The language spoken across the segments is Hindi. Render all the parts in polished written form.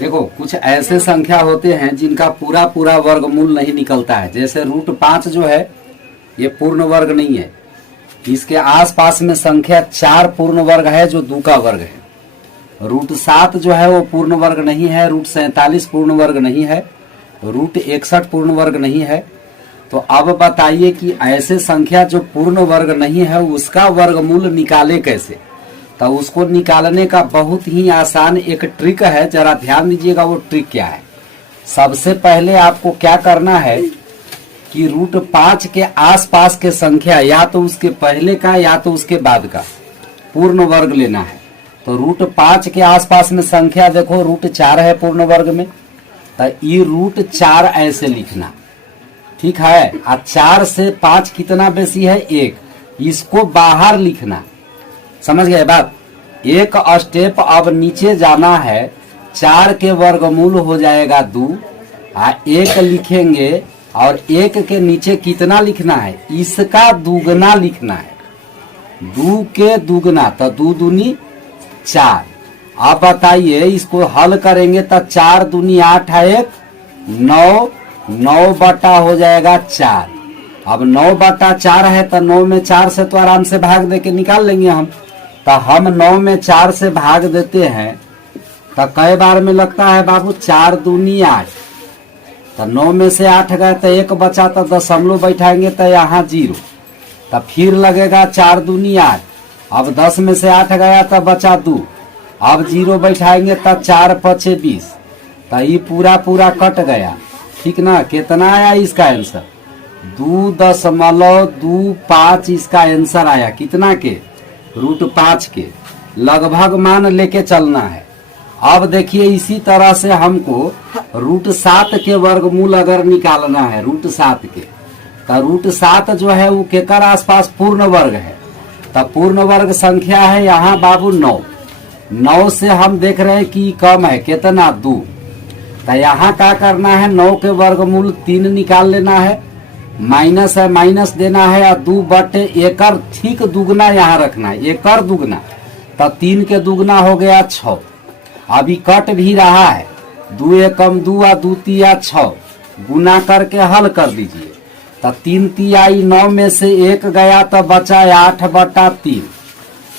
देखो कुछ ऐसे संख्या होते हैं जिनका पूरा पूरा वर्गमूल नहीं निकलता है। जैसे √5 जो है ये पूर्ण वर्ग नहीं है। इसके आसपास में संख्या 4 पूर्ण वर्ग है जो 2 का वर्ग है। √7 जो है वो पूर्ण वर्ग नहीं है। √47 पूर्ण वर्ग नहीं है। √61 पूर्ण वर्ग नहीं है। तो अब बताइए कि ऐसे संख्या जो पूर्ण वर्ग नहीं है उसका वर्गमूल निकाले कैसे। तो उसको निकालने का बहुत ही आसान एक ट्रिक है, जरा ध्यान दीजिएगा वो ट्रिक क्या है। सबसे पहले आपको क्या करना है कि √5 के आसपास के संख्या या तो उसके पहले का या तो उसके बाद का पूर्ण वर्ग लेना है। तो √5 के आसपास में संख्या देखो √4 है पूर्ण वर्ग में, तो ये √4 ऐसे लिखना, ठीक है। और 4 से 5 कितना बेसी है 1, इसको बाहर लिखना। समझ गए बात। एक स्टेप अब नीचे जाना है। 4 के वर्गमूल हो जाएगा 2, 1 लिखेंगे और 1 के नीचे कितना लिखना है, इसका दुगना लिखना है। 2 के दुगना तो 2 दूनी 4। अब बताइए इसको हल करेंगे तो 4 दूनी 8 है 1 9, 9 बटा हो जाएगा 4। अब 9 बटा 4 है तो 9 में 4 से तो आराम से भाग दे के निकाल लेंगे हम। तो हम 9 में 4 से भाग देते हैं तो कई बार में लगता है बाबू 4 दूनी 8। तो 9 में से 8 गए तो 1 बचा तो दशमलव बैठाएंगे तो यहाँ 0। तो फिर लगेगा 4 दूनी 8। अब 10 में से 8 गया तो बचा 2। अब 0 बैठाएंगे तो 4 5 20। तो ये पूरा पूरा कट गया, ठीक ना। कितना आया इसका आंसर 2.25 इसका आंसर आया। कितना के √5 के लगभग मान लेके चलना है। अब देखिए इसी तरह से हमको √7 के वर्गमूल अगर निकालना है √7 के, तो √7 जो है वो केकर आसपास पूर्ण वर्ग है। तो पूर्ण वर्ग संख्या है यहाँ बाबू 9। 9 से हम देख रहे हैं कि कम है कितना 2। तो यहाँ क्या करना है 9 के वर्गमूल 3 निकाल लेना है। माइनस है माइनस देना है और 2 बटे 1 ठीक दुगना यहाँ रखना है। 1 दुगना तो 3 के दुगना हो गया 6। अभी कट भी रहा है 2 एकम 2 और 2 तिया 6 गुना करके हल कर दीजिए। तो 3 तिहाई 9 में से 1 गया तो बचा 8 बटा 3।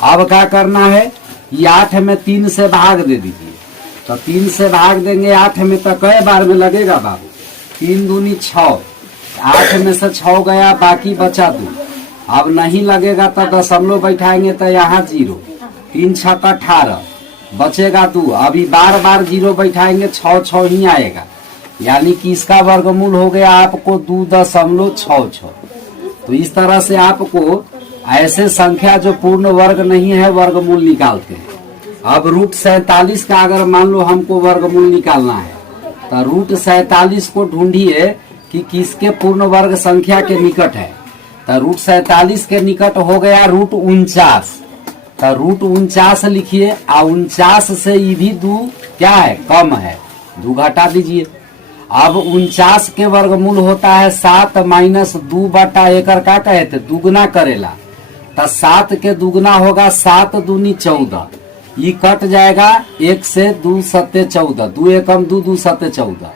अब क्या करना है ये 8 में 3 से भाग दे दीजिए। तो 3 से भाग देंगे 8 में तो कई बार में लगेगा बाबू 3 दूनी 6। 8 में से 6 गया बाकी बचा 2। अब नहीं लगेगा तो दशमलव बैठाएंगे तो यहाँ 0। 3 छक 18 बचेगा 2। अभी बार बार 0 बैठाएंगे 6 6 ही आएगा, यानी कि इसका वर्गमूल हो गया आपको 2.66। तो इस तरह से आपको ऐसे संख्या जो पूर्ण वर्ग नहीं है वर्गमूल निकालते हैं। अब √47 का अगर मान लो हमको वर्गमूल निकालना है तो √47 को ढूंढिए कि किसके पूर्ण वर्ग संख्या के निकट है। तो √47 के निकट हो गया √49। तो √49 लिखिए और 49 से ये भी 2 क्या है कम है, 2 घटा दीजिए। अब 49 के वर्गमूल होता है 7 माइनस 2 बटा 1 का कहते दुगना करेला। तो 7 के दुगना होगा 7 दूनी 14। ये कट जाएगा 1 से 2 सत्ते 14। 2 एकम 2 2 सत्ते 14।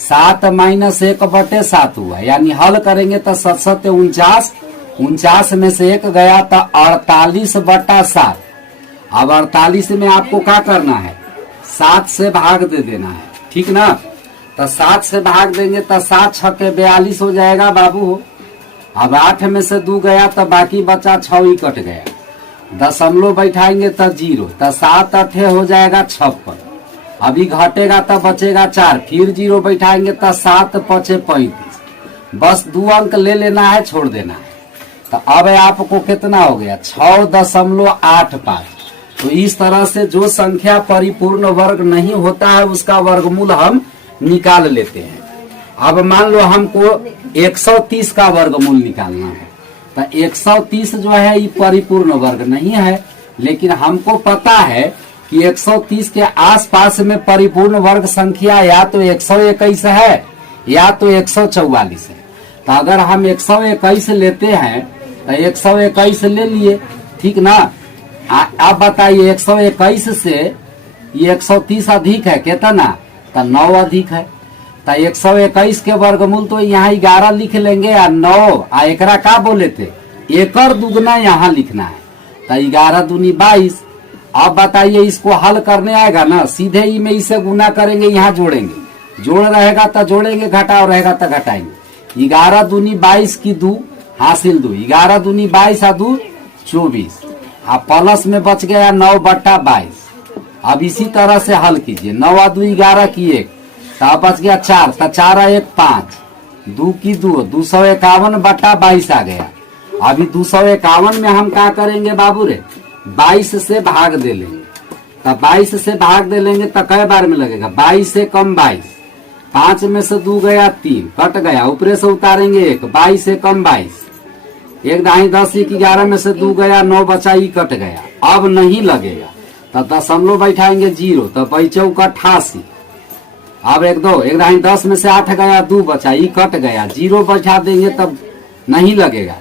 7 माइनस 1 बटे 7 हुआ, यानी हल करेंगे तो 7 सत्ते 49। 49 में से 1 गया तो 48 बटा 7। अब 48 में आपको क्या करना है 7 से भाग दे देना है, ठीक ना। तो 7 से भाग देंगे तो 7 छक्के 42 हो जाएगा बाबू। अब 8 में से 2 गया तो बाकी बचा 6 ही कट गया। दशमलव बैठाएंगे तो 0। तो 7 8 हो जाएगा 56। अभी घटेगा तो बचेगा 4। फिर 0 बैठाएंगे तो 7 5 35। बस 2 अंक ले लेना है, छोड़ देना है। तो अब आपको कितना हो गया 6.85। तो इस तरह से जो संख्या परिपूर्ण वर्ग नहीं होता है उसका वर्गमूल हम निकाल लेते हैं। अब मान लो हमको 130 का वर्गमूल निकालना है। तो 130 जो है ये परिपूर्ण वर्ग नहीं है, लेकिन हमको पता है कि 130 के आसपास में परिपूर्ण वर्ग संख्या या तो 121 है या तो 144 है। तो अगर हम 121 लेते हैं तो 121 ले लिए, ठीक ना। अब बताइए 121 से ये 130 अधिक है कितना, तो 9 अधिक है। तो 121 के वर्गमूल तो यहाँ 11 लिख लेंगे या 9 आ एकरा का बोले थे, एकर दुगना यहाँ लिखना है। तो 11 दूनी 22। अब बताइए इसको हल करने आएगा ना, सीधे ही में इसे गुना करेंगे, यहाँ जोड़ेंगे, जोड़ रहेगा तो जोड़ेंगे, घटाव रहेगा तो घटाएंगे। 11 दूनी 22 की 2 हासिल 2, 11 दूनी 22 आ 2 24, अब प्लस में बच गया 9/22। अब इसी तरह से हल कीजिए, 9 आ 2 11 की 1, तब बच गया 4, तो 4 आ 1 5, 2 की 2 251/22 आ गया। अभी 251 में हम क्या करेंगे बाबू रे, 22 से भाग दे लेंगे। तब 22 से भाग दे लेंगे तो कई बार में लगेगा, 22 से कम 22, 5 में से 2 गया 3, कट गया, ऊपरे से उतारेंगे 1, 22 से कम 22, 1 दाही 10, 11 में से 2 गया 9 बचा, ई कट गया, अब नहीं लगेगा। तब दशमलव बैठाएंगे 0, तब 5×4 = 88। अब 1 2, 1 दाही 10 में से 8 गया 2 बचा, ई कट गया, 0 बैठा देंगे तब नहीं लगेगा।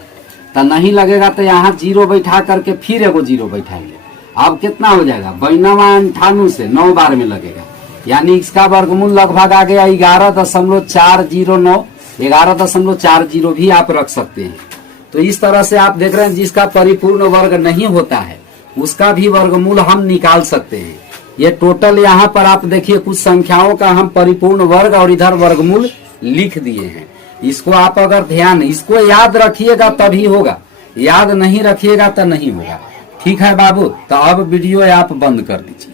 तो नहीं लगेगा तो यहाँ 0 बैठा करके फिर एगो 0 बैठाएंगे। अब कितना हो जाएगा, 92 से 9 बार में लगेगा, यानी इसका वर्गमूल लगभग आ गया 11.409, 11.40 भी आप रख सकते हैं। तो इस तरह से आप देख रहे हैं जिसका परिपूर्ण वर्ग नहीं होता है उसका भी वर्गमूल हम निकाल सकते हैं। ये टोटल यहाँ पर आप देखिए कुछ संख्याओं का हम परिपूर्ण वर्ग और इधर वर्गमूल लिख दिए हैं। इसको आप अगर ध्यान, इसको याद रखिएगा तभी होगा, याद नहीं रखिएगा तो नहीं होगा। ठीक है बाबू, तो अब वीडियो आप बंद कर दीजिए।